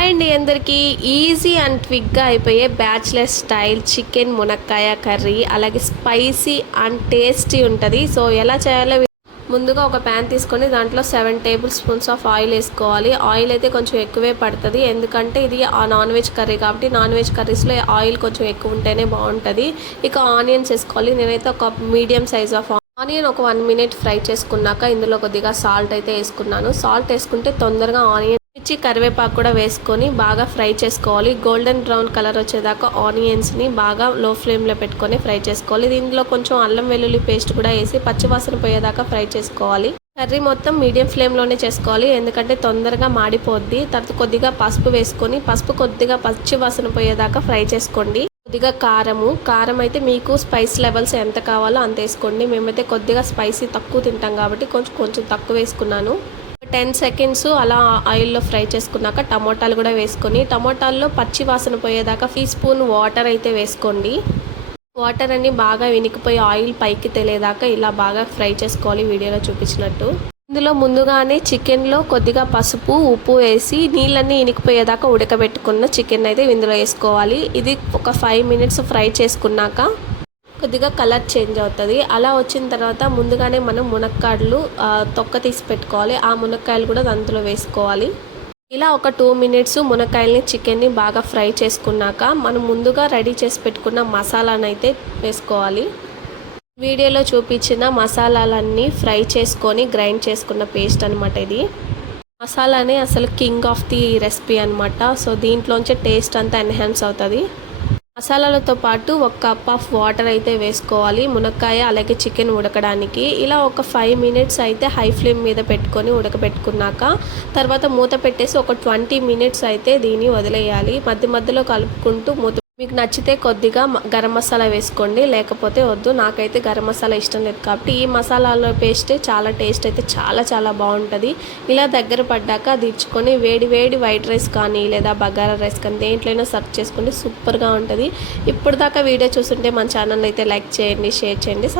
Hi అండి అందరికీ easy and క్విక్గా అయిపోయే బ్యాచిలర్ స్టైల్ చికెన్ మునక్కాయ కర్రీ అలాగే స్పైసీ అండ్ టేస్టీ ఉంటుంది. సో ఎలా చేయాలో ముందుగా ఒక ప్యాన్ తీసుకొని దాంట్లో seven tablespoons of oil వేసుకోవాలి. ఆయిల్ అయితే కొంచెం ఎక్కువే పడుతుంది. ఎందుకంటే ఇది ఆ నాన్ వెజ్ కర్రీ కాబట్టి నాన్ వెజ్ కర్రీస్లో ఆయిల్ కొంచెం ఎక్కువ ఉంటేనే బాగుంటుంది. ఇక ఆనియన్స్ వేసుకోవాలి. నేనైతే ఒక మీడియం సైజ్ ఆఫ్ ఆనియన్ ఒక వన్ మినిట్ ఫ్రై చేసుకున్నాక ఇందులో కొద్దిగా సాల్ట్ అయితే వేసుకున్నాను. సాల్ట్ వేసుకుంటే తొందరగా ఆనియన్ మిర్చి కరివేపాకు కూడా వేసుకొని బాగా ఫ్రై చేసుకోవాలి. గోల్డెన్ బ్రౌన్ కలర్ వచ్చేదాకా ఆనియన్స్ని బాగా లో ఫ్లేమ్లో పెట్టుకొని ఫ్రై చేసుకోవాలి. దీంట్లో కొంచెం అల్లం వెల్లుల్లి పేస్ట్ కూడా వేసి పచ్చివాసన పోయేదాకా ఫ్రై చేసుకోవాలి. కర్రీ మొత్తం మీడియం ఫ్లేమ్లోనే చేసుకోవాలి. ఎందుకంటే తొందరగా మాడిపోద్ది. తర్వాత కొద్దిగా పసుపు వేసుకొని పసుపు కొద్దిగా పచ్చి వాసన పోయేదాకా ఫ్రై చేసుకోండి. కొద్దిగా కారము. కారం అయితే మీకు స్పైస్ లెవెల్స్ ఎంత కావాలో అంత వేసుకోండి. మేమైతే కొద్దిగా స్పైసీ తక్కువ తింటాం కాబట్టి కొంచెం కొంచెం తక్కువ వేసుకున్నాను. టెన్ సెకండ్స్ అలా ఆయిల్లో ఫ్రై చేసుకున్నాక టమోటాలు కూడా వేసుకొని టమోటాల్లో పచ్చి వాసన పోయేదాకా ఫీ స్పూన్ వాటర్ అయితే వేసుకోండి. వాటర్ అన్ని బాగా వినికిపోయి ఆయిల్ పైకి తెలియదాకా ఇలా బాగా ఫ్రై చేసుకోవాలి వీడియోలో చూపించినట్టు. ఇందులో ముందుగానే చికెన్లో కొద్దిగా పసుపు ఉప్పు వేసి నీళ్ళన్నీ ఇనికిపోయేదాకా ఉడకబెట్టుకున్న చికెన్ అయితే ఇందులో వేసుకోవాలి. ఇది ఒక ఫైవ్ మినిట్స్ ఫ్రై చేసుకున్నాక కొద్దిగా కలర్ చేంజ్ అవుతుంది. అలా వచ్చిన తర్వాత ముందుగానే మనం మునక్కాడలు తొక్క తీసి పెట్టుకోవాలి. ఆ మునక్కాయలు కూడా దాంతులో వేసుకోవాలి. ఇలా ఒక టూ మినిట్స్ మునక్కాయలని చికెన్ని బాగా ఫ్రై చేసుకున్నాక మనం ముందుగా రెడీ చేసి పెట్టుకున్న మసాలాను అయితే వేసుకోవాలి. వీడియోలో చూపించిన మసాలాలన్నీ ఫ్రై చేసుకొని గ్రైండ్ చేసుకున్న పేస్ట్ అనమాట ఇది. మసాలానే అసలు కింగ్ ఆఫ్ ది రెసిపీ అనమాట సో దీంట్లోంచే టేస్ట్ అంతా ఎన్హాన్స్ అవుతుంది. మసాలాలతో పాటు ఒక కప్ ఆఫ్ వాటర్ అయితే వేసుకోవాలి. మునక్కాయ అలాగే చికెన్ ఉడకడానికి. ఇలా ఒక ఫైవ్ మినిట్స్ అయితే హై ఫ్లేమ్ మీద పెట్టుకొని ఉడకబెట్టుకున్నాక తర్వాత మూత పెట్టేసి ఒక ట్వంటీ మినిట్స్ అయితే దీన్ని వదిలేయాలి. మధ్య మధ్యలో కలుపుకుంటూ మూత మీకు నచ్చితే కొద్దిగా గరం మసాలా వేసుకోండి లేకపోతే వద్దు. నాకైతే గరం మసాలా ఇష్టం లేదు కాబట్టి ఈ మసాలాలో పేస్టే చాలా టేస్ట్ అయితే చాలా చాలా బాగుంటుంది. ఇలా దగ్గర పడ్డాక దించుకొని వేడి వేడి వైట్ రైస్ కానీ లేదా బగారా రైస్ కానీ దేంట్లోనైనా సర్వ్ చేసుకుంటే సూపర్గా ఉంటుంది. ఇప్పుడు దాకా వీడియో చూస్తుంటే మన ఛానల్ అయితే లైక్ చేయండి షేర్ చేయండి